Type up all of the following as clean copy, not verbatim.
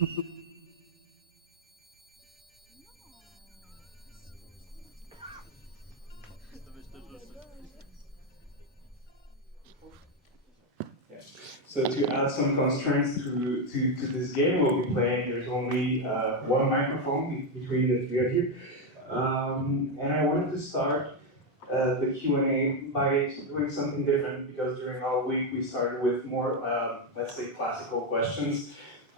So to add some constraints to this game we'll be playing, there's only one microphone between the three of you. And I wanted to start the Q&A by doing something different, because during all week we started with more, let's say, classical questions.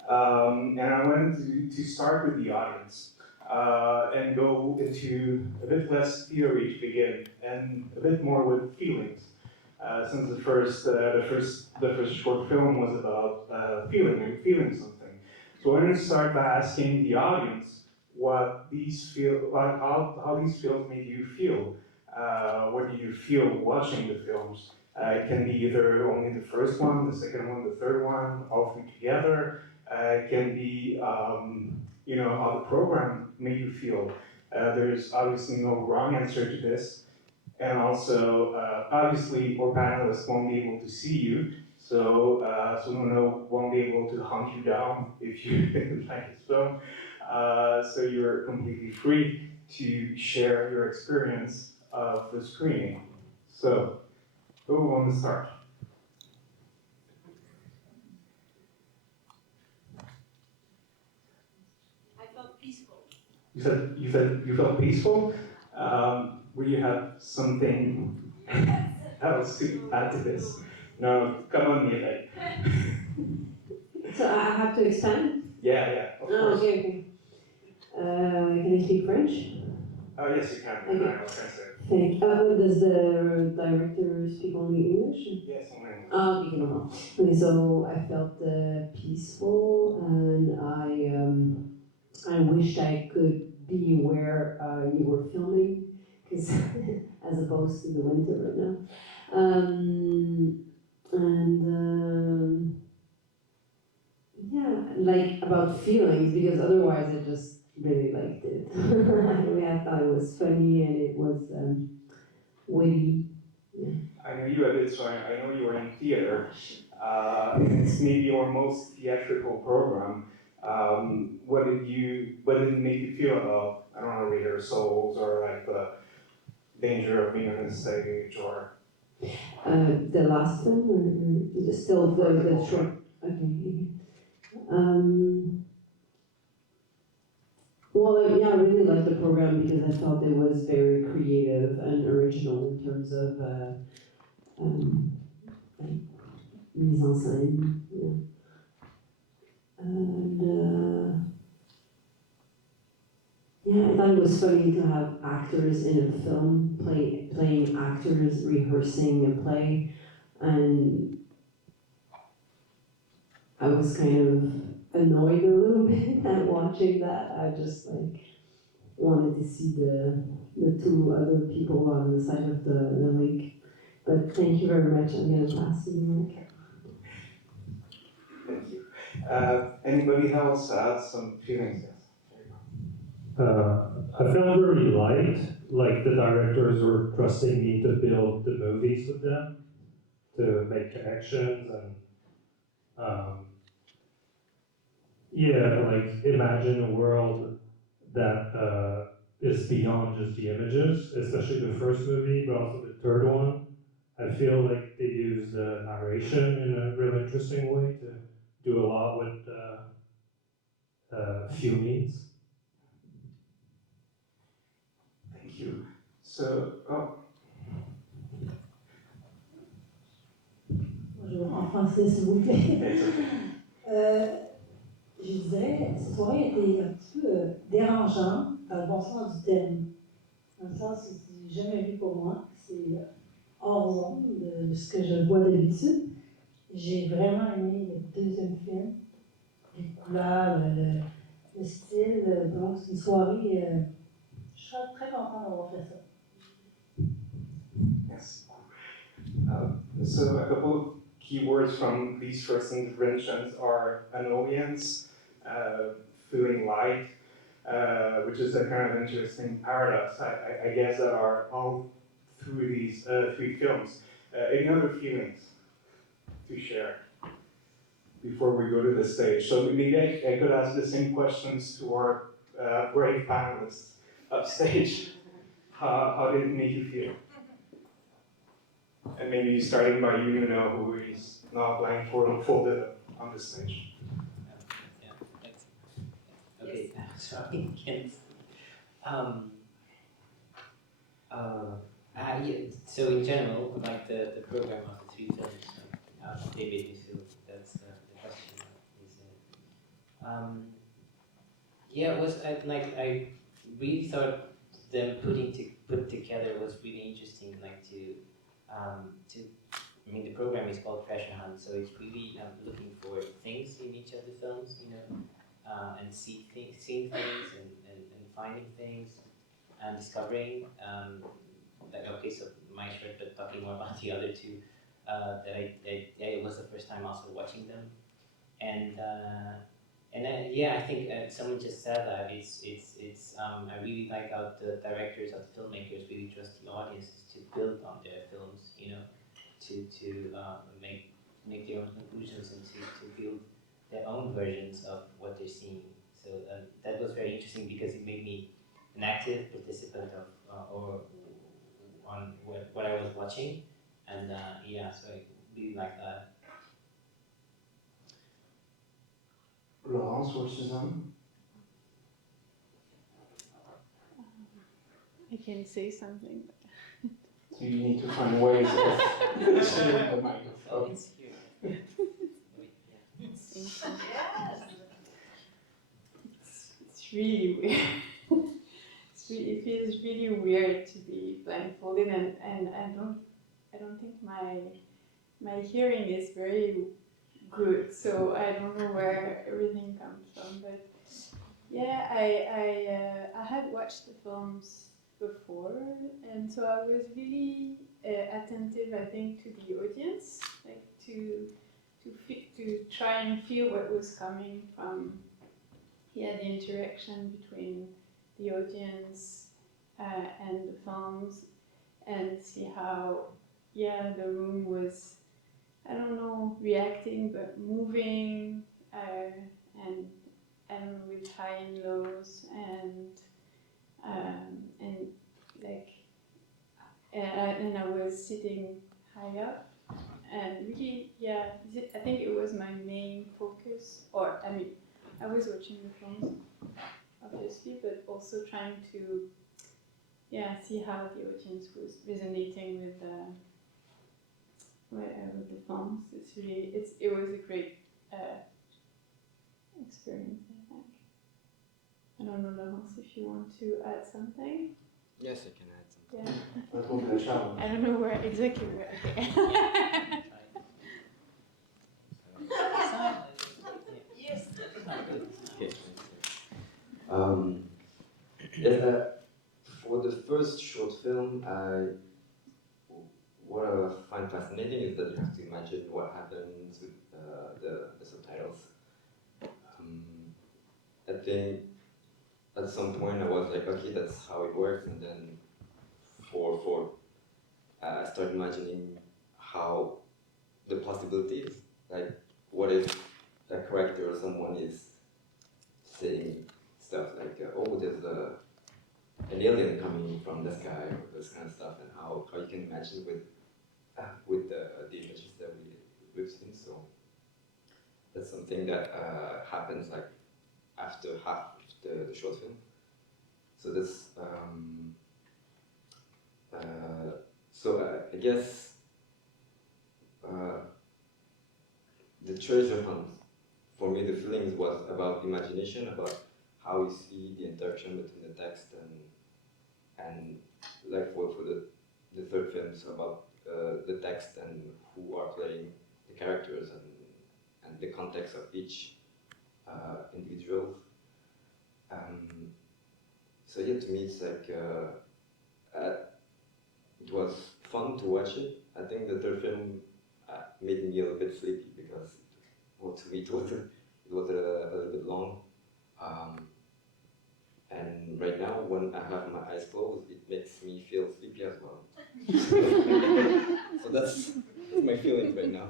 And I wanted to start with the audience and go into a bit less theory to begin, and a bit more with feelings. Since the first short film was about feeling something. So I wanted to start by asking the audience how these films made you feel. What do you feel watching the films? It can be either only the first one, the second one, the third one, all three together. It can be, how the program made you feel. There's obviously no wrong answer to this. And also, obviously, our panelists won't be able to see you, so Nuno won't be able to hunt you down if you didn't like his film. So you're completely free to share your experience of the screening. So, who wants to start? I felt peaceful. You said you felt peaceful? Will you have something else to add to this? No, come on, Mia. So I have to expand? Yeah, of course. Okay. Can I speak French? Oh, yes, you can. Okay. I was translating. Thank you. Does the director speak only English? Yes, only English. Okay, no. Okay, so I felt peaceful, and I wished I could be where you were filming, because as opposed to the winter right now. Yeah, like about feelings, because otherwise I just really liked it. I thought it was funny and it was witty. Yeah. I know you a bit, so I know you were in theater. And it's maybe your most theatrical program. What did it make you feel about, I don't know, rehearsals or like the danger of being on the stage or? The last film, or still the short? Okay. Well, I really liked the program because I felt it was very creative and original in terms of mise en scène. Yeah. And I thought it was funny to have actors in a film playing actors, rehearsing a play, and I was kind of annoyed a little bit at watching that. I just wanted to see the two other people on the side of the lake. But thank you very much. I'm going to pass you the mic. Thank you. Anybody else has some feelings? Yes. I felt very light, like the directors were trusting me to build the movies with them, to make connections and like imagine a world that is beyond just the images, especially the first movie, but also the third one. I feel like they use narration in a really interesting way to do a lot with few means. Thank you. So, Bonjour, en français s'il vous plaît. Je dirais, cette soirée était un petit peu dérangeante dans le bon sens du terme. Dans le sens où c'est jamais vu pour moi, c'est hors zone de ce que je vois d'habitude. J'ai vraiment aimé le deuxième film, les couleurs, le style. Donc c'est une soirée, je serais très contente d'avoir fait ça. yes. So a couple of key words from these first interventions are annoyance, feeling light, which is a kind of interesting paradox, I guess, that are all through these three films. Any other feelings to share? before we go to the stage. So maybe I could ask the same questions to our brave panelists upstage. How did it make you feel? And maybe starting by you, Nuno, who is now blindfolded on the stage. Yeah, thanks. Okay, sorry, can't. Yeah, so in general, like the program of the three films, how they made me feel, that's the question. Yeah, it was I really thought them put together was really interesting. Like I mean, the program is called Treasure Hunt, so it's really looking for things in each of the films, you know, and seeing things and finding things and discovering. Like, okay, so my short, but talking more about the other two, that it was the first time also watching them, and yeah, I think someone just said that I really like how the directors or the filmmakers really trust the audiences to build on their films, you know, to make their own conclusions and to build their own versions of what they're seeing. So that was very interesting because it made me an active participant of or on what I was watching, and yeah, so I really like that. Laurence or Suzanne? I can say something. So you need to find ways of sharing the microphone. Oh, it's here. Wait, yeah. It's really weird. It feels really weird to be blindfolded, and I don't think my hearing is very good, so I don't know where everything comes from. But yeah, I had watched the films before, and so I was really attentive, I think, to the audience, like to try and feel what was coming from, yeah, the interaction between the audience and the films, and see how, yeah, the room was, I don't know, reacting, but moving, and I don't know, with high and lows, and like, and I was sitting high up, and really, yeah, I think it was my main focus, or I mean, I was watching the films, obviously, but also trying to, yeah, see how the audience was resonating with the films. It was a great experience, I think. I don't know, Laurence, if you want to add something. Yes, I can add something. Yeah. That will be a challenge. I don't know where exactly where. Okay. Yes. Okay. Yeah, for the first short film, what I find fascinating is that you have to imagine what happens with the subtitles. I think at some point I was like, okay, that's how it works, and then I started imagining how the possibilities, like what if a character or someone is saying stuff like, oh, there's an alien coming from the sky, or this kind of stuff, and how you can imagine with the images that we've seen. So that's something that happens like after half of the short film. So that's I guess the treasure hunt for me, the feelings was about imagination, about how you see the interaction between the text and like for the third film, so about the text and who are playing the characters and the context of each individual. So yeah, to me it's like it was fun to watch it. I think the third film made me a little bit sleepy because, well, to me it was a little bit long. And right now, when I have my eyes closed, it makes me feel sleepy as well. So that's my feeling right now.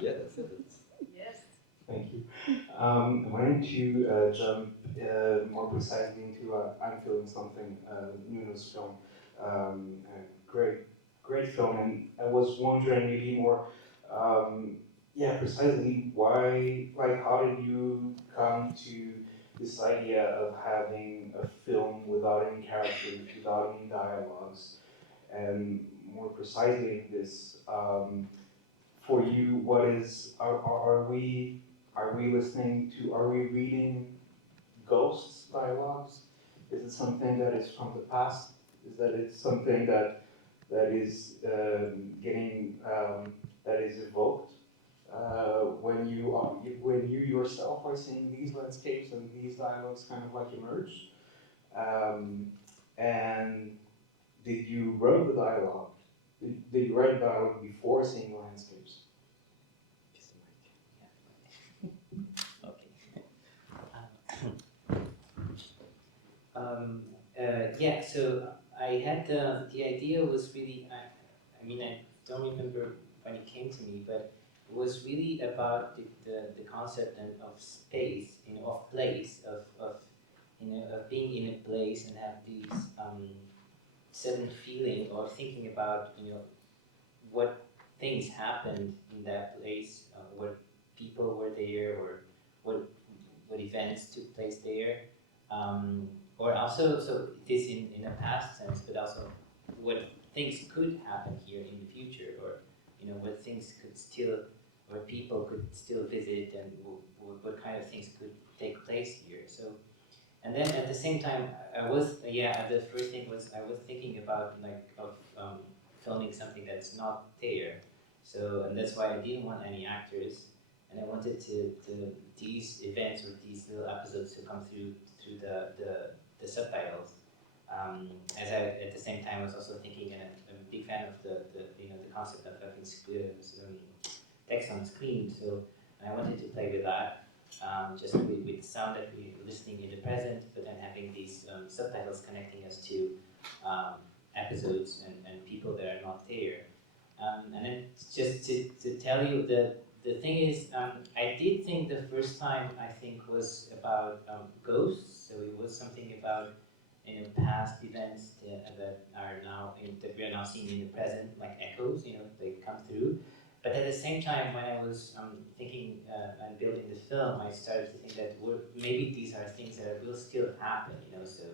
Yeah, that's it. Yes. Thank you. I wanted to jump more precisely into I'm Feeling Something, Nuno's film. Great film, and I was wondering maybe more, precisely why, like, how did you come to this idea of having a film without any characters, without any dialogues, and more precisely this, for you, what is, are we listening to, are we reading ghosts dialogues? Is it something that is from the past? Is that it's something that is that is evoked when you yourself are seeing these landscapes and these dialogues kind of like emerge? And did you write the dialogue? Did you write dialogue before seeing the landscapes? Yeah, so I had the idea was really, I mean, I don't remember when it came to me, but it was really about the concept of space, of place, of being in a place and have these sudden feeling or thinking about, what things happened in that place, what people were there, or what events took place there. Or also, so it is in a past sense, but also what things could happen here in the future, or what things could still, or people could still visit, and what kind of things could take place here. So, and then at the same time, I was the first thing was I was thinking about filming something that's not there. So, and that's why I didn't want any actors, and I wanted to these events or these little episodes to come through the subtitles. As I at the same time was also thinking, and I'm a big fan of the concept of having text on screen. So I wanted to play with that, just with sound that we're listening in the present, but then having these subtitles connecting us to episodes and people that are not there. And then just to tell you the thing is, I did think the first time I think was about ghosts. So it was something about past events that are now that we are now seeing in the present, like echoes. They come through. But at the same time, when I was thinking and building the film, I started to think that maybe these are things that will still happen. So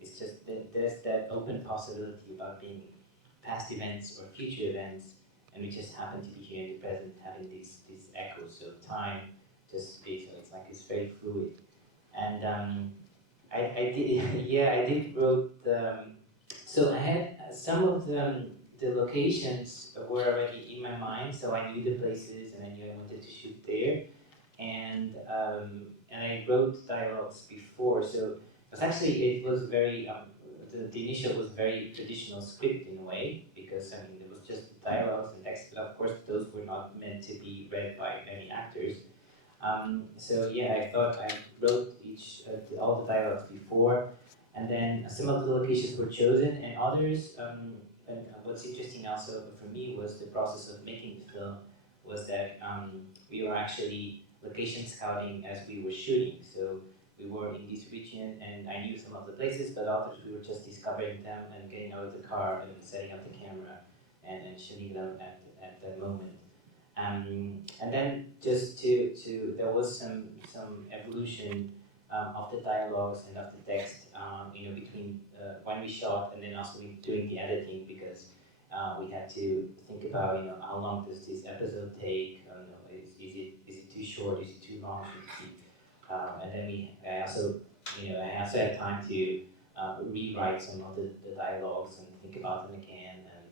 it's just that there's that open possibility about being past events or future events, and we just happen to be here in the present, having these echoes. So time just is, so it's like it's very fluid. And I did, I did wrote. So I had some of the locations were already in my mind, so I knew the places and I knew I wanted to shoot there, and I wrote dialogues before. So it was very the initial was very traditional script in a way, because it was just dialogues and text, but of course those were not meant to be read by any actors. I thought I wrote all the dialogues before, and then some of the locations were chosen, and others. And what's interesting also for me was the process of making the film. Was that we were actually location scouting as we were shooting. So we were in this region, and I knew some of the places, but others we were just discovering them and getting out of the car and setting up the camera and shooting them at that moment. And then just there was some evolution of the dialogues and of the text, between when we shot and then also doing the editing, because we had to think about, how long does this episode take? Is it too short? Is it too long? And then I also had time to rewrite some of the dialogues and think about them again, and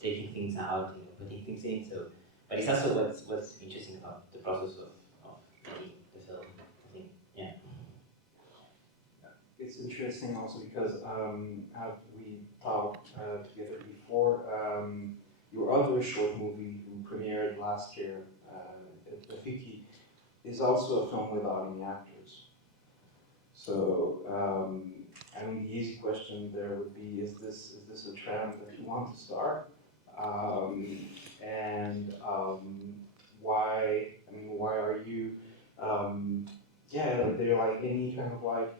taking things out, putting things in. So. But it's also what's interesting about the process of making the film, I think, yeah. It's interesting also because as we talked together before, your other short movie who premiered last year, Fartie, is also a film without any actors. So, the easy question there would be: is this a trend that you want to start? why, I mean, why are you, yeah, are there like any kind of like,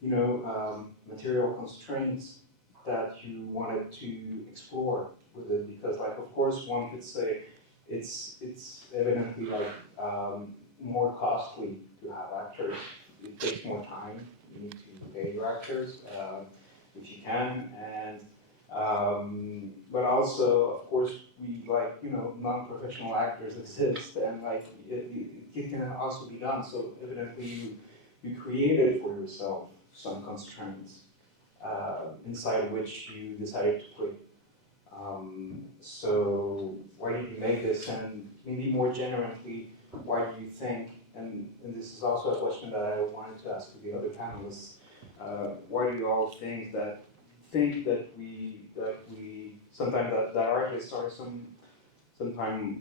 you know, material constraints that you wanted to explore with it? Because like, of course, one could say it's evidently like more costly to have actors. It takes more time. You need to pay your actors if you can, and but also, of course, we like, you know, non-professional actors exist, and like it can also be done. So evidently, you created for yourself some constraints inside which you decided to put. So why did you make this, and maybe more generally, why do you think, and this is also a question that I wanted to ask to the other panelists, why do you all think that we sometimes that artists are sometimes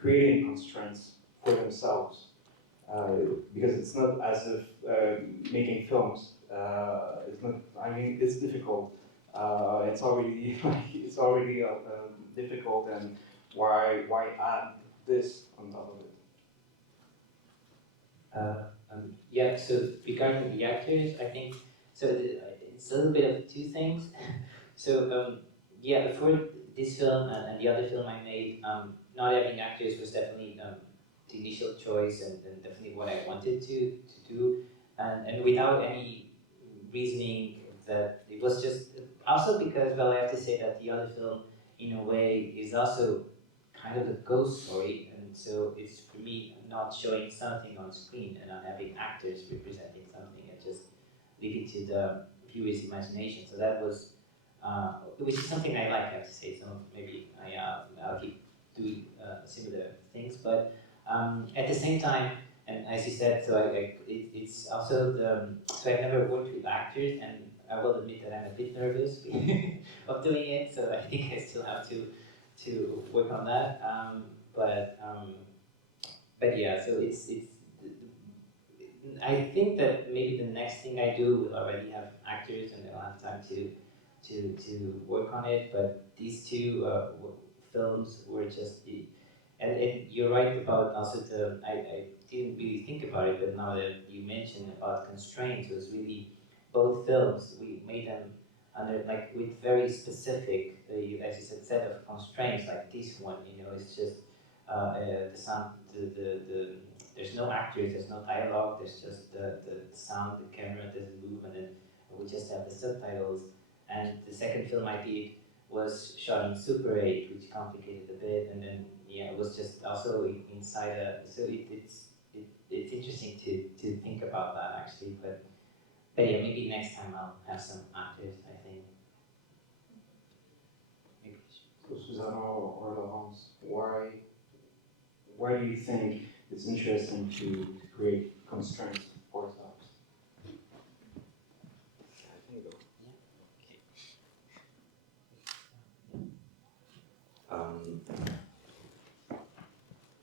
creating constraints for themselves, because it's not as if making films. It's not. I mean, it's difficult. It's already it's already difficult, and why add this on top of it? Yeah, so regarding the actors, I think, so it's a little bit of two things. So yeah, for this film and the other film I made, not having actors was definitely the initial choice, and definitely what I wanted to do, and without any reasoning that it was just, also because, well, I have to say that the other film, in a way, is also kind of a ghost story, and so it's for me not showing something on screen and not having actors representing something, and just leaving to the viewer's imagination. So that was, which is something I like, I have to say. So maybe I'll keep doing similar things, but at the same time, and as you said, so it's also the, so I've never worked with actors, and I will admit that I'm a bit nervous of doing it. So I think I still have to work on that. But yeah, so it's. I think that maybe the next thing I do will already have actors, and they'll have time to work on it. But these two films were just the, and you're right about also the. I didn't really think about it, but now that you mentioned about constraints, it was really both films. We made them under, like, with very specific, as you said, set of constraints. Like this one, you know, it's just the sound, there's no actors, there's no dialogue, there's just the sound, the camera doesn't move, and then we just have the subtitles. And the second film I did was shot in Super 8, which complicated a bit, and then yeah, it was just also inside a, so it's interesting to think about that actually, but yeah, maybe next time I'll have some actors, I think. Maybe. So Suzanne or Laurence, why do you think it's interesting to create constraints for ourselves?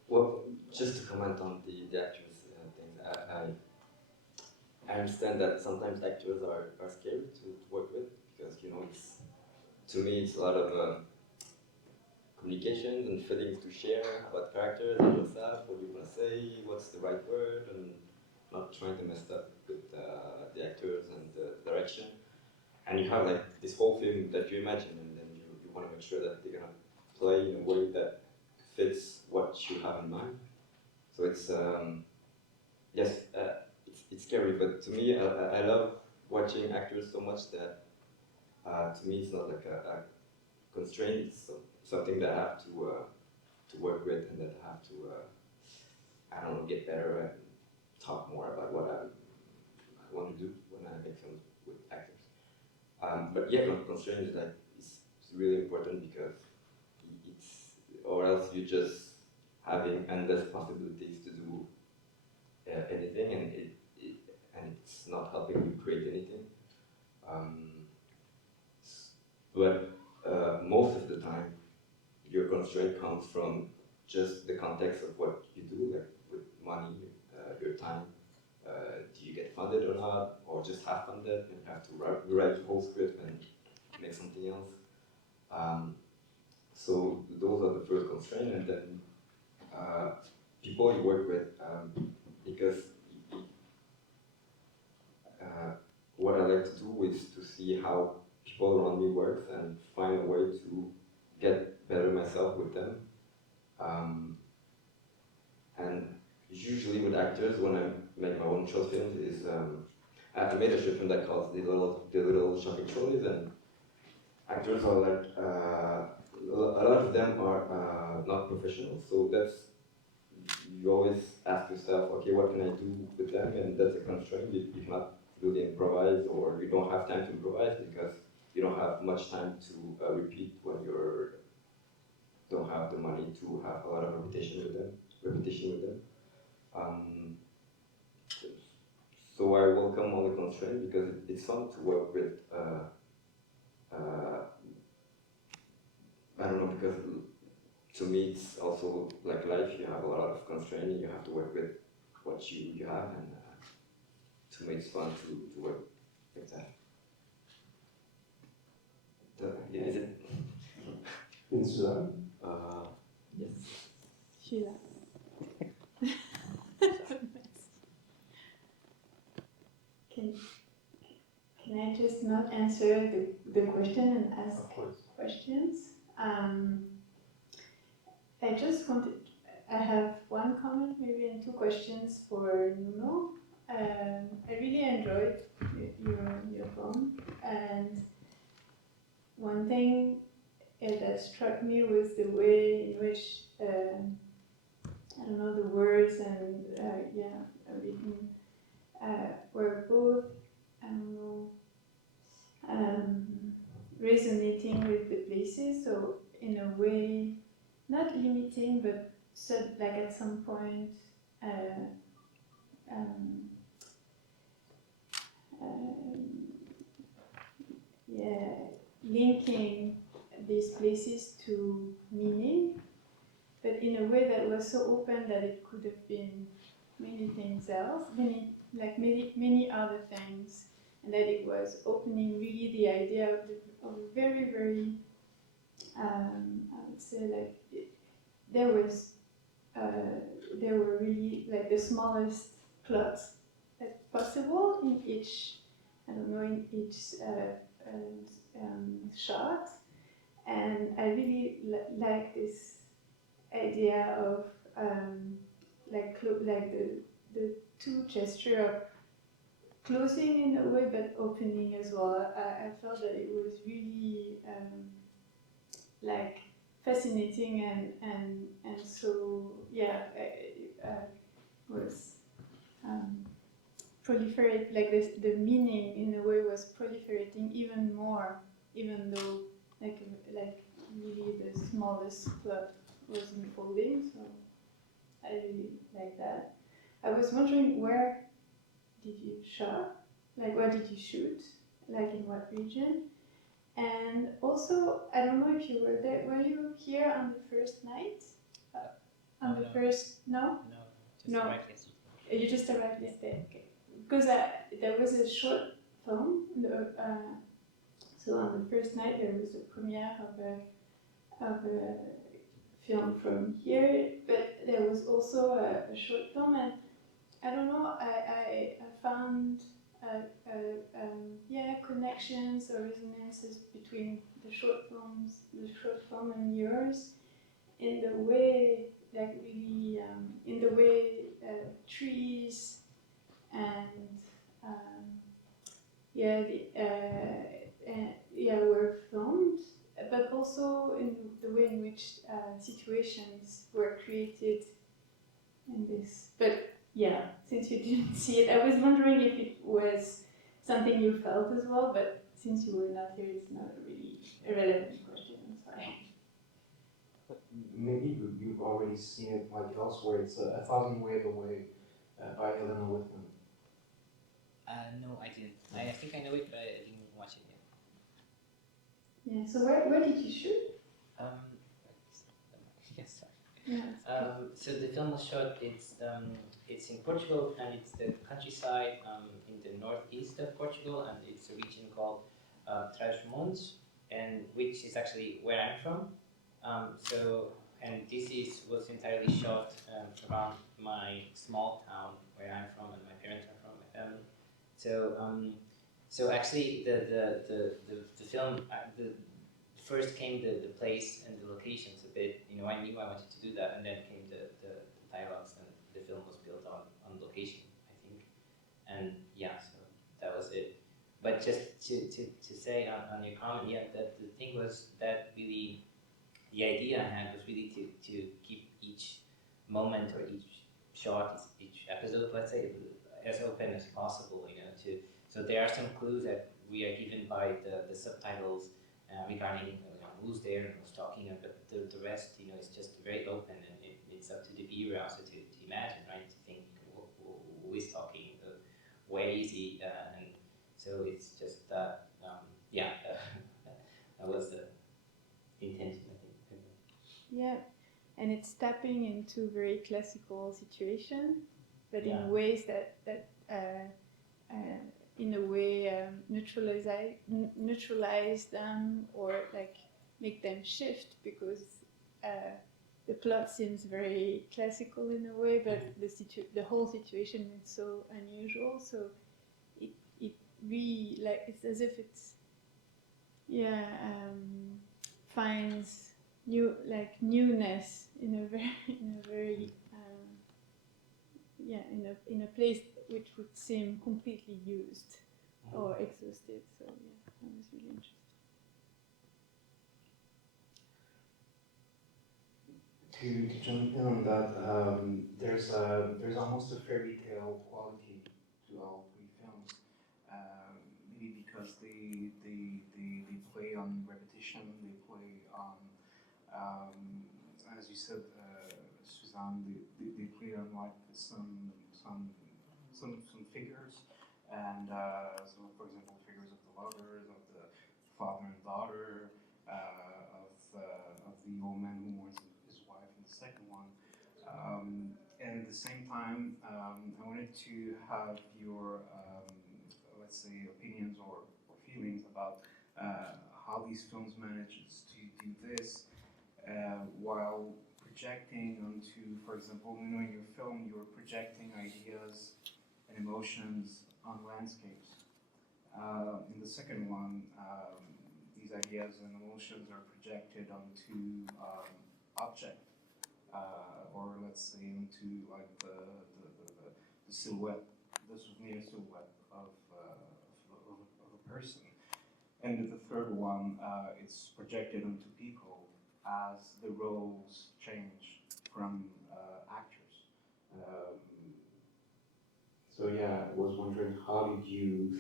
Well, just to comment on the actors thing, I understand that sometimes actors are scary to work with, because, you know, it's, to me, it's a lot of communications and feelings to share about characters and yourself, what you want to say, what's the right word, and not trying to mess up with the actors and the direction. And you have like this whole film that you imagine, and then you want to make sure that they're going to play in a way that fits what you have in mind. So it's, yes, it's scary, but to me, I love watching actors so much that to me it's not like a constraint, it's something that I have to work with, and that I have to, I don't know, get better and talk more about what I want to do when I make films with actors. But yeah, constraint is like, it's really important, because it's, or else you just having endless possibilities to do anything, and it's not helping you create anything. But most of the time, your constraint comes from just the context of what you do, like with money, your time. Do you get funded or not, or just half funded and you have to rewrite the whole script and make something else? So those are the first constraints, and then people you work with, because what I like to do is to see how people around me work and find a way to get better myself with them. And usually with actors, when I make my own short films, is I made a short film that calls the little shopping trolleys, and actors are like a lot of them are not professional, so that's you always ask yourself, okay, what can I do with them? And that's a constraint. You cannot really improvise, or you don't have time to improvise because you don't have much time to repeat when you don't have the money to have a lot of repetition with them. So I welcome all the constraints because it's fun to work with. I don't know, because to me it's also like life. You have a lot of constraints. You have to work with what you have, and to me it's fun to work with that. Yeah, is it? In Suzanne? Yes. Sheila. Can I just not answer the question and ask questions? I just wanted, I have one comment maybe and two questions for Nuno. I really enjoyed your film, and one thing that struck me was the way in which I don't know, the words and written were both, I don't know, resonating with the places. So in a way, not limiting, but like at some point, linking these places to meaning, but in a way that was so open that it could have been many things else, many other things, and that it was opening really the idea of a very, very, I would say, like, there were really like the smallest plots that possible in each, I don't know, in each shot, and I really like this idea of the two gesture of closing in a way but opening as well. I felt that it was really like fascinating and so yeah, was proliferate, like the meaning in a way was proliferating even more, even though like really the smallest plot was unfolding. So I really like that. I was wondering, where did you shot? Like, where did you shoot? Like, in what region? And also, I don't know if you were there. Were you here on the first night? On the first? No. No, just arrived yesterday. You just arrived yesterday. Okay. Because there was a short film. So on the first night there was a premiere of a film from here, but there was also a short film, and I don't know, I found connections or resonances between the short film and yours, in the way, like really, in the way trees and were filmed, but also in the way in which situations were created in this. But yeah, since you didn't see it, I was wondering if it was something you felt as well, but since you were not here, it's not a really irrelevant question. I'm sorry. Maybe you've already seen it like elsewhere. It's A Thousand Ways Away by Elena Whitman. No, I didn't. I think I know it, but I didn't watch it yet. Yeah. So where did you shoot? Yes, sorry. Yeah. So the film was shot. It's in Portugal, and it's the countryside in the northeast of Portugal, and it's a region called Trás-os-Montes, and which is actually where I'm from. So and this was entirely shot around my small town where I'm from and my parents are from, my family. So actually the film first came the place and the locations a bit. You know, I knew I wanted to do that, and then came the dialogues, and the film was built on location, I think. And yeah, so that was it. But just to say on your comment, yeah, that the thing was that really, the idea I had was really to keep each moment or each shot, each episode, let's say, as open as possible, you know, so there are some clues that we are given by the subtitles regarding, you know, who's there and who's talking, but the rest, you know, is just very open, and it's up to the viewer also to imagine, right, to think who is talking, where is he, and so it's just that, yeah, that was the intention, I think. Yeah, and it's tapping into very classical situation, but Yeah. in ways that in a way neutralize them, or like make them shift, because the plot seems very classical in a way, but the whole situation is so unusual. So it really, like, it's as if it's finds newness in a very in a place which would seem completely used or exhausted. So yeah, that was really interesting. To jump in on that, there's almost a fairy tale quality to all three films, maybe because they play on repetition, they play on, as you said, Suzanne, they play on like some figures, and so for example, figures of the lovers, of the father and daughter, of the old man who mourns his wife in the second one. And at the same time, I wanted to have your, let's say, opinions or feelings about how these films manages to do this while projecting onto, for example, you know, in your film, you're projecting ideas and emotions on landscapes. In the second one, these ideas and emotions are projected onto object, or let's say into like the silhouette, the souvenir silhouette of a person. And the third one, it's projected onto people as the roles change from actors. So yeah, I was wondering, how did you,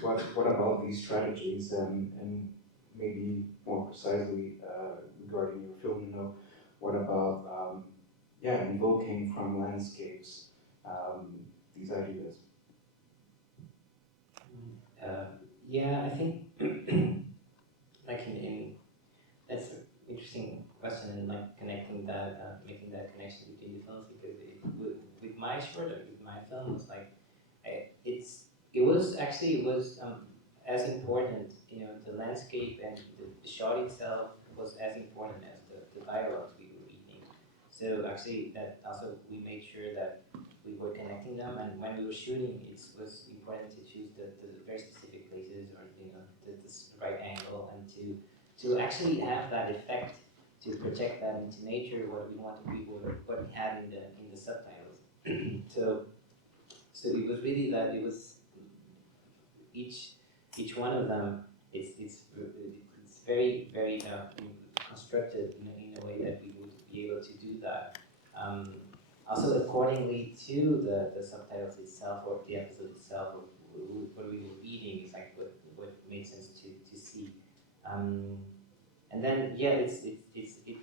what about these strategies, and maybe more precisely regarding your film, you know, what about invoking from landscapes these ideas? Yeah, I think like in that's an interesting question, and like connecting that, making that connection between the films, because with my short, with my film, was like it was as important, you know, the landscape and the shot itself was as important as the dialogues we were reading. So actually, that also we made sure that we were connecting them, and when we were shooting, it was important to choose the very specific places, or you know, the right angle, and to actually have that effect, to project that into nature, what we wanted people, what we had in the subtitles. So it was really that it was each one of them. It's very constructed in a way that we would be able to do that. Also, accordingly to the subtitles itself, or the episode itself, or what we were reading, is like what made sense to see. And then yeah,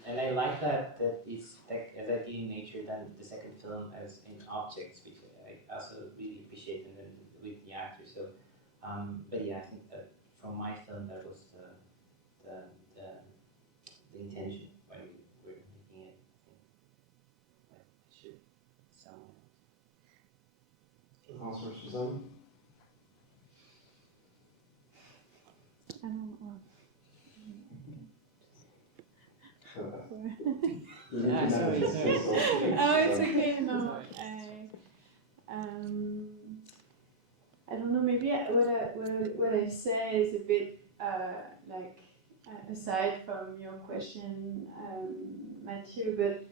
and I like that it's like as I did in nature, then the second film as in objects, which I also really appreciate, and then with the actors. So, but yeah, I think that from my film, that was the intention when we were making it. Like, should someone else. Also, Suzanne? Yeah, sorry. Oh, it's okay. No, I don't know. Maybe what I say is a bit like aside from your question, Mathieu, but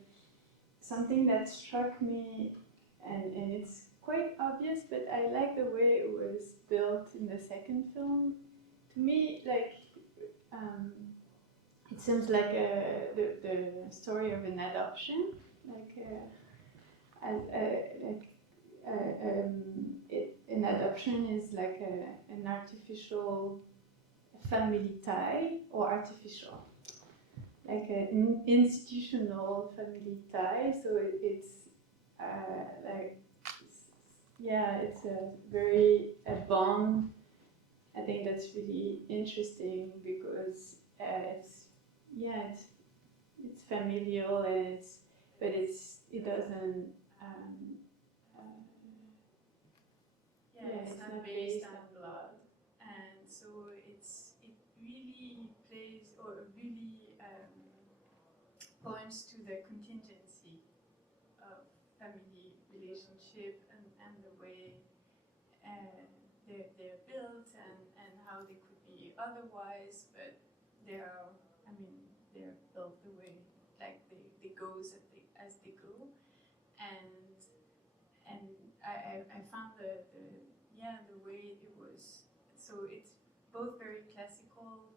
something that struck me, and it's quite obvious, but I like the way it was built in the second film. To me, like it seems like the story of an adoption, like an adoption is like an artificial family tie, or artificial, like an institutional family tie. So it's like, yeah, it's a bond. I think that's really interesting because it's familial, and it doesn't it's not based on blood, and so it really plays, or really points to the contingency of family relationship, and the way they're built, and how they could be otherwise, but they're built the way, like they go as they go, and I found the way it was, so it's both very classical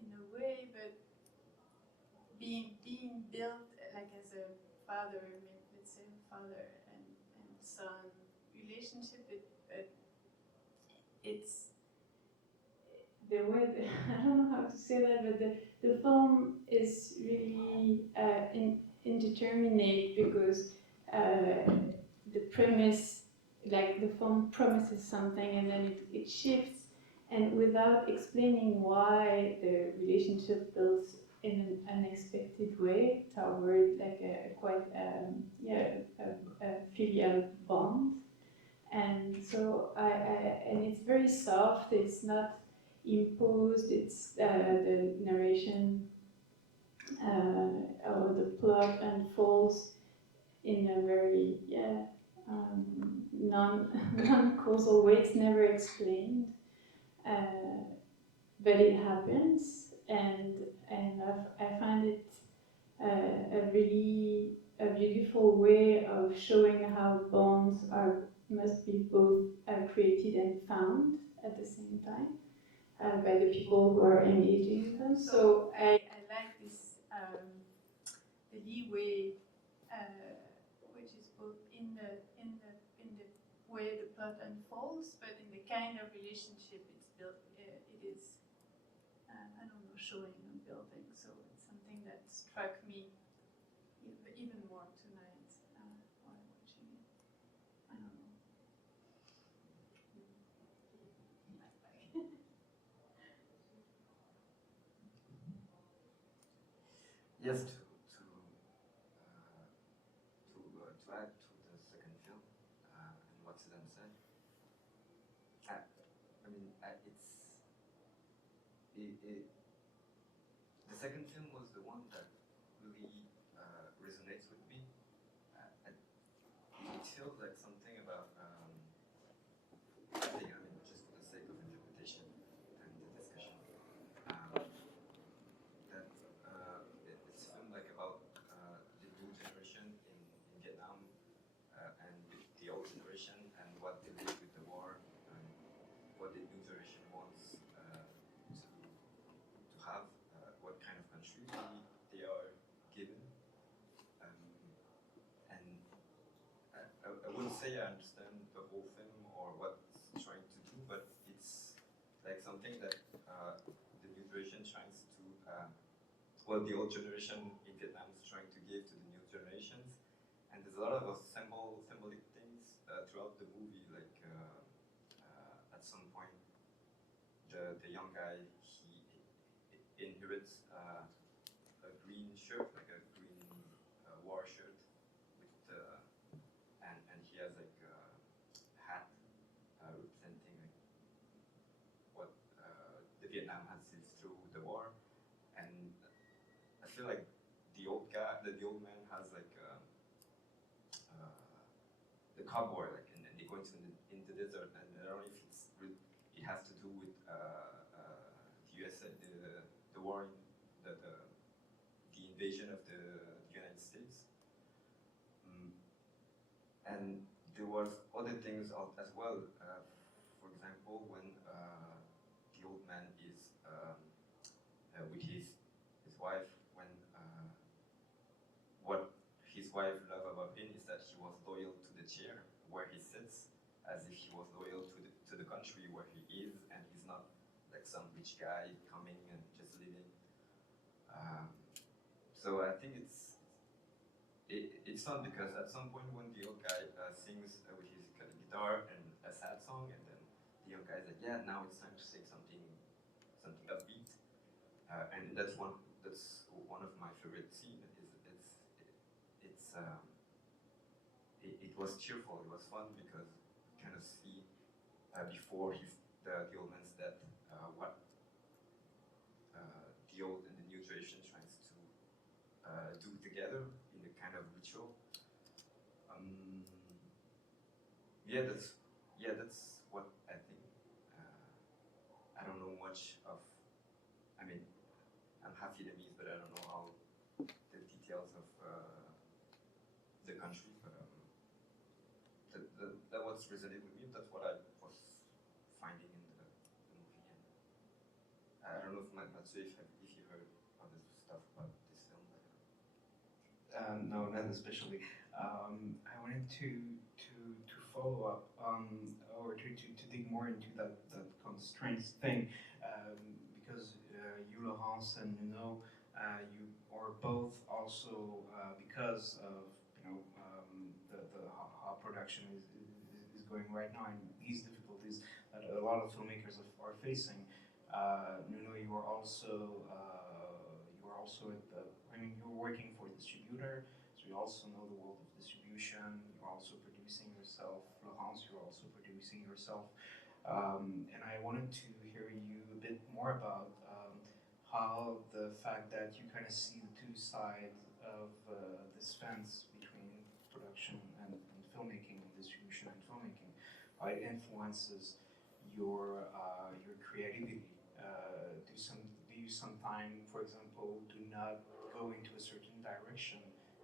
in a way, but being built like as a father, let's say father and son relationship, it's the way I don't know how to say that, but the film is really indeterminate, because the premise, like the film promises something and then it shifts, and without explaining why the relationship builds in an unexpected way toward like a quite a filial bond. And so and it's very soft, it's not imposed, it's the narration or the plot unfolds in a very non-causal way. It's never explained, but it happens, and I find it a really beautiful way of showing how bonds must be both created and found at the same time by the people who are engaging in them. So I like this the leeway, which is both in the way the plot unfolds, but in the kind of relationship it's built. It is I don't know, showing and building. So it's something that struck me even more tonight while watching it. I don't know. Yes, to add to the second film and what Suzanne said, the second film was the one that really resonates with me. It feels like something about just for the sake of interpretation and the discussion, that it's a film like about the new generation in Vietnam and the old generation, and what they did with the war, and what the new generation wants to have, what kind of country they are given. And I wouldn't say I understand the whole film or what it's trying to do, but it's like something that the new generation tries to, the old generation in Vietnam is trying to give to the new generations. And there's a lot of symbolic things throughout the movie, like at some point, the young guy, he inherits a green shirt, like a green war shirt, with and he has like a hat representing like what the Vietnam has lived through the war. And I feel like cowboy, like, and they go into in the desert, and I don't know if it has to do with the USA, the war, the invasion of the United States. And there was other things as well. For example, when the old man is with his wife, when what his wife loved about him is that he was loyal to the chair where he sits, as if he was loyal to the country where he is, and he's not like some rich guy coming and just living. So I think it's fun because at some point when the old guy sings with his guitar and a sad song, and then the young guy's like, yeah, now it's time to sing something upbeat, and that's one of my favorite scenes. It was cheerful. It was fun because you kind of see before the old man's death what the old and the new tradition tries to do together in a kind of ritual. That's what I think. I don't know much of. I mean, I'm half Vietnamese, but I don't know all the details of the country. But that was resonated with me. That's what I was finding in the movie. And I don't know if Mathieu, if you heard other stuff about this film. No, not especially. I wanted to follow up on, or to dig more into that constraints thing, because you, Laurence, and Nuno, you are both also because of how production is going right now and these difficulties that a lot of filmmakers are facing. Nuno, you are also at the. I mean, you're working for a distributor, so you also know the world of distribution. You're also producing yourself. Laurence, you're also producing yourself. And I wanted to hear you a bit more about how the fact that you kind of see the two sides of this fence between production and filmmaking, and distribution and filmmaking, how it influences your creativity. Do you sometimes, for example, do not go into a certain direction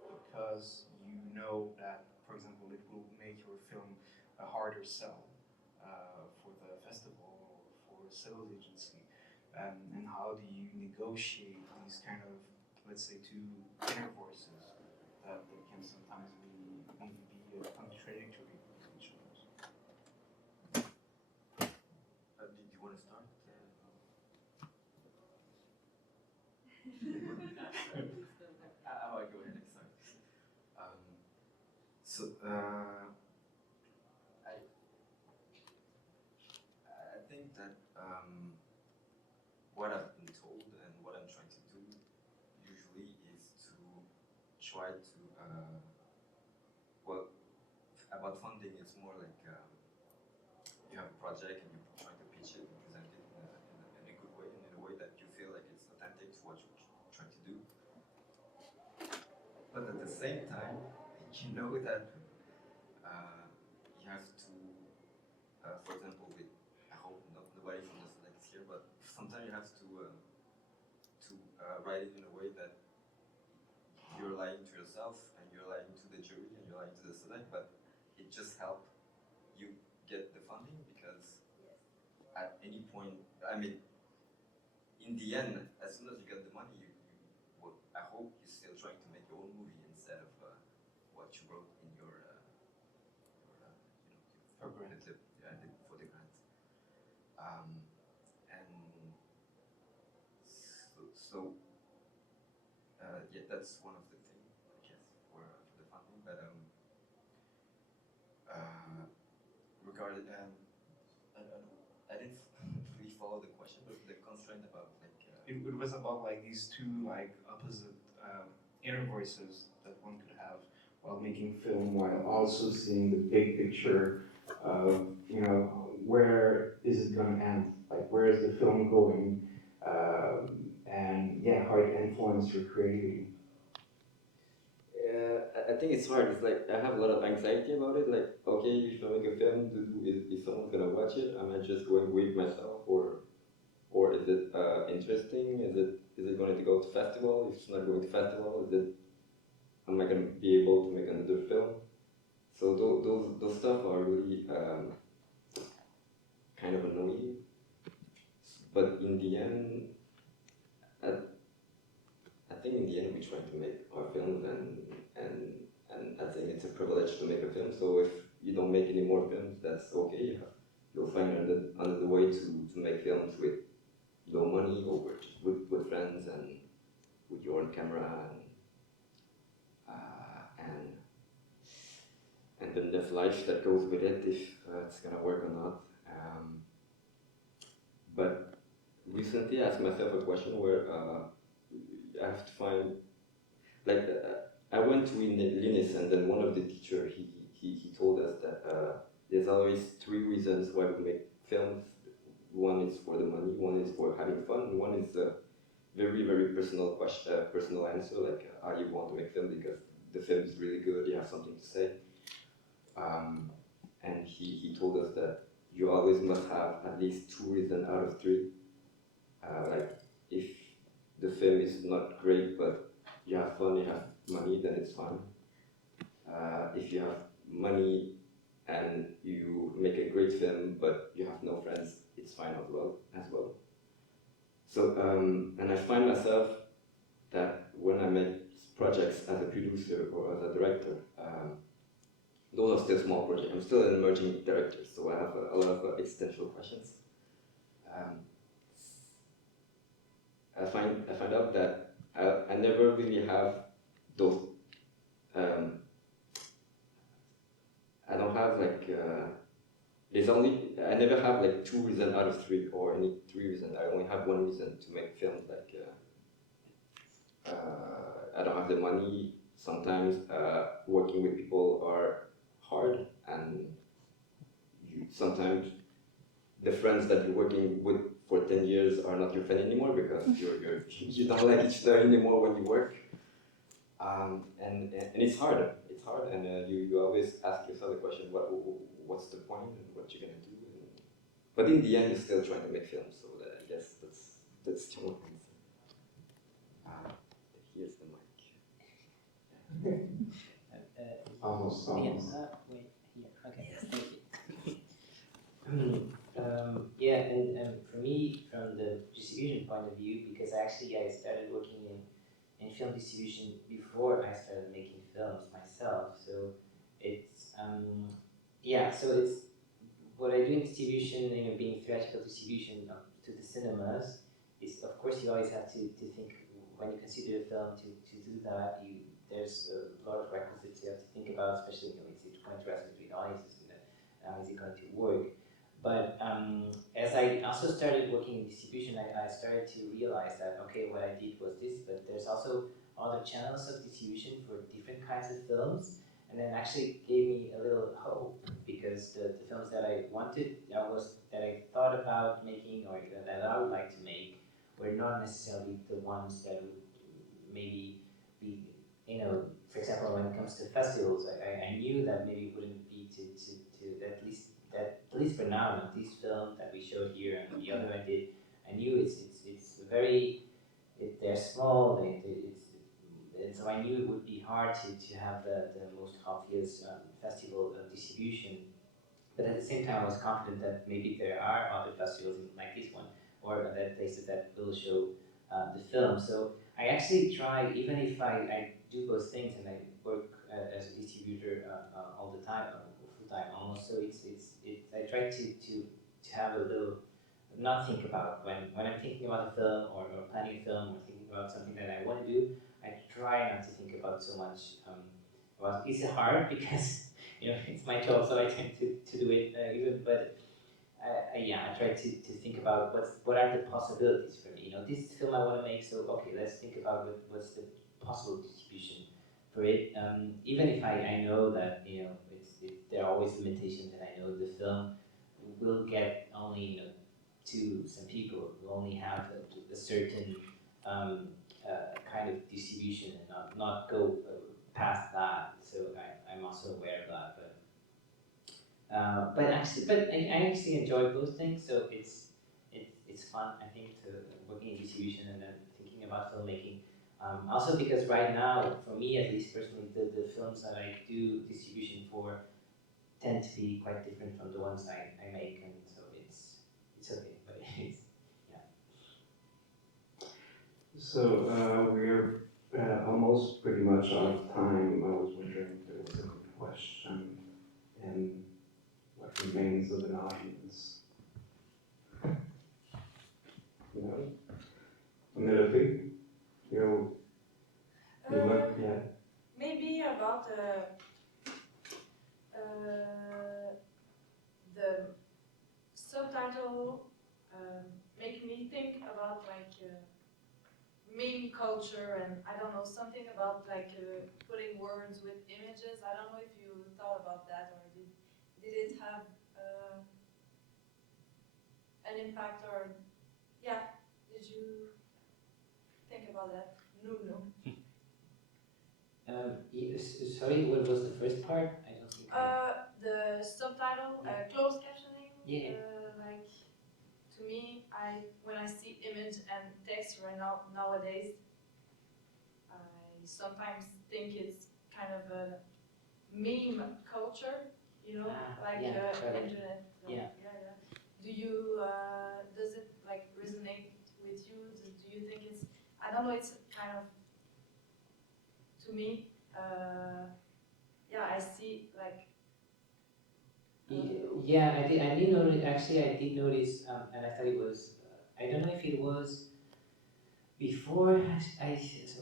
because you know that, for example, it will make your film a harder sell for the festival or for a sales agency? And how do you negotiate these kind of, let's say, two inner voices that can sometimes be contradictory with each other? Do you want to start? I'll go ahead next time. I think that what I've been told and what I'm trying to do usually is to try to about funding. It's more like you have a project and you're trying to pitch it and present it in a good way, and in a way that you feel like it's authentic to what you're trying to do. But at the same time, you know that you have to, for example, I hope nobody from the select here, but sometimes you have to write it in a way that you're lying to yourself and you're lying to the jury and you're lying to the select, but it just helps you get the funding, because at any point, I mean, in the end, as soon as you get the money, I hope you're still trying to make your own movie instead of what you wrote in your for grant. For the grant. And so that's one of the things, I guess, for the funding. But regarding, I didn't really follow the question, but the constraint about like. It was about like these two like opposite inner voices that one could have while making film, while also seeing the big picture of, where is it going to end? Like, where is the film going? And how it influenced your creativity. I I think it's hard. It's like I have a lot of anxiety about it. Like, okay, if I make a film, is someone's gonna watch it? Am I just going with myself, or is it interesting? Is it going to go to festival? If it's not going to festival, am I gonna be able to make another film? So those stuff are really kind of annoying. But in the end, I think in the end we try to make our films, and I think it's a privilege to make a film. So if you don't make any more films, that's okay. You'll find another way to make films with low money, or with friends and with your own camera, and then there's life that goes with it, if it's gonna work or not. But recently I asked myself a question where I have to find, like, I went to Linus, and then one of the teacher, he told us that there's always 3 reasons why we make films. One is for the money, one is for having fun, and one is a very, very personal question, personal answer, like you want to make film because the film is really good, you have something to say. And he told us that you always must have at least 2 reasons out of 3. Like, if the film is not great, but you have fun, you have money, then it's fine. If you have money and you make a great film, but you have no friends, it's fine as well. So, and I find myself that when I make projects as a producer or as a director, those are still small projects. I'm still an emerging director, so I have a lot of existential questions. I find out that I never really have those. I don't have like. I never have like 2 reasons out of 3, or any 3 reasons. I only have 1 reason to make films. Like, I don't have the money. Sometimes working with people are hard, and sometimes the friends that you're working with for 10 years are not your friend anymore, because you don't like each other anymore when you work. And it's hard. It's hard, and you always ask yourself the question, what's the point, and what you're gonna do? But in the end, you're still trying to make films. So I guess that's 2 more things. Here's the mic. Almost. Wait, here. Okay, thank you. Yeah, and for me, from the distribution point of view, because I started working in film distribution before I started making films myself. So it's what I do in distribution, being theatrical distribution to the cinemas, is of course you always have to think, when you consider a film to do that, there's a lot of requisites you have to think about, especially it's a contrast between audiences and how is it going to work. But as I also started working in distribution, I started to realize that, okay, what I did was this, but there's also other channels of distribution for different kinds of films, and then actually gave me a little hope, because the films that I wanted, that I thought about making, or that I would like to make, were not necessarily the ones that would maybe be, for example, when it comes to festivals, I knew that maybe it wouldn't be to at least for now, this film that we showed here and the other I did, I knew they're small, and so I knew it would be hard to have the most obvious festival distribution. But at the same time, I was confident that maybe there are other festivals like this one, or that places that will show the film. So I actually try, even if I do both things, and I work as a distributor all the time, full time almost. So I try to have a little, not think about when I'm thinking about a film or planning a film or thinking about something that I want to do. I try not to think about so much. Well, it's hard because it's my job, so I tend to do it even. But I try to think about what are the possibilities for me. This film I want to make, so okay, let's think about what's the possible distribution for it. Even if I know that there are always limitations, and I know the film will get only to some people, will only have a certain kind of distribution, and not go past that, so I'm also aware of that. But I actually enjoy both things, so it's fun, I think, to working in distribution and then thinking about filmmaking. Also because right now, for me at least personally, the films that I do distribution for tend to be quite different from the ones I make, and so it's okay, but it's, yeah. So we're almost pretty much out of time. I was wondering if there was a good question and what remains of an audience. You know, Penelope, you look, yeah. Maybe about the subtitle make me think about like meme culture, and I don't know, something about like putting words with images. I don't know if you thought about that, or did it have an impact, or yeah, did you think about that? No. Sorry, what was the first part? I don't think. The subtitle, closed captioning. Yeah. Like, to me, when I see image and text right now nowadays, I sometimes think it's kind of a meme culture, you know, like internet. Yeah. Do you does it like resonate with you? Do you think it's? I don't know. It's kind of, to me. Yeah, I see like. Yeah, I did notice. Actually, I did notice, and I thought it was. I don't know if it was before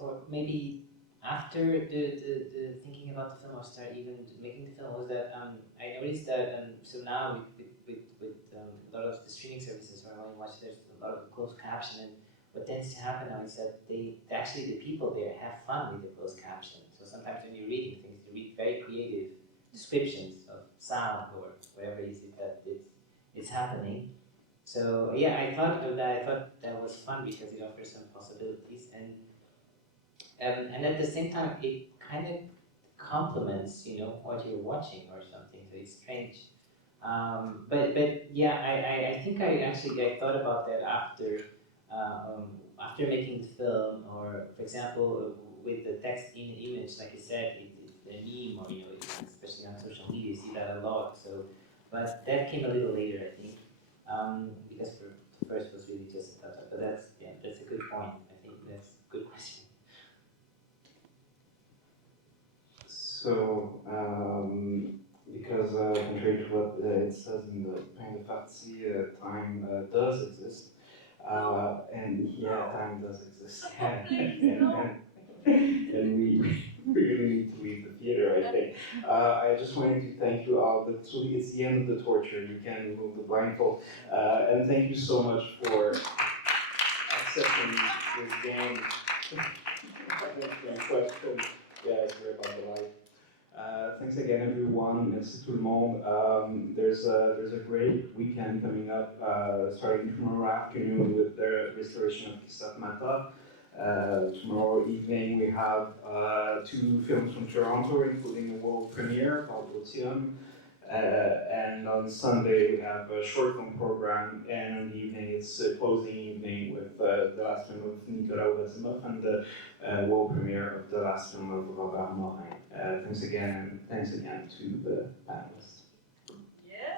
or maybe after the thinking about the film or start even making the film, was that I noticed that so now with a lot of the streaming services where I watch, there's a lot of closed caption, and what tends to happen now is that they actually, the people there have fun with the closed caption. So sometimes when you're reading things, you read very creative descriptions of sound or whatever it is that it's happening. So yeah, I thought of that. I thought that was fun because it offers some possibilities, and at the same time, it kind of complements, you know, what you're watching or something. So it's strange. But yeah, I think I thought about that after making the film, or for example, with the text in image, like you said, it's a meme, or you know, especially on social media, you see that a lot. So, but that came a little later, I think, because the first was really just a touch-up. But that's a good point. I think that's a good question. So, because contrary to what it says in the Fartie, time does exist. And yeah, time does exist. And we really need to leave the theater, I think. I just wanted to thank you all. It's the end of the torture. You can remove the blindfold. And thank you so much for accepting this game. Questions. Yeah, it's very about the life. Thanks again, everyone. Merci tout le monde. There's a great weekend coming up, starting tomorrow afternoon with the restoration of Christophe Mata. Tomorrow evening we have 2 films from Toronto, including a world premiere called Otium. And on Sunday we have a short film program, and in the evening it's a closing evening with the last film of Nicolas Ouazimov and the world premiere of the last film of Robert Morin. Thanks again to the panelists. Yes.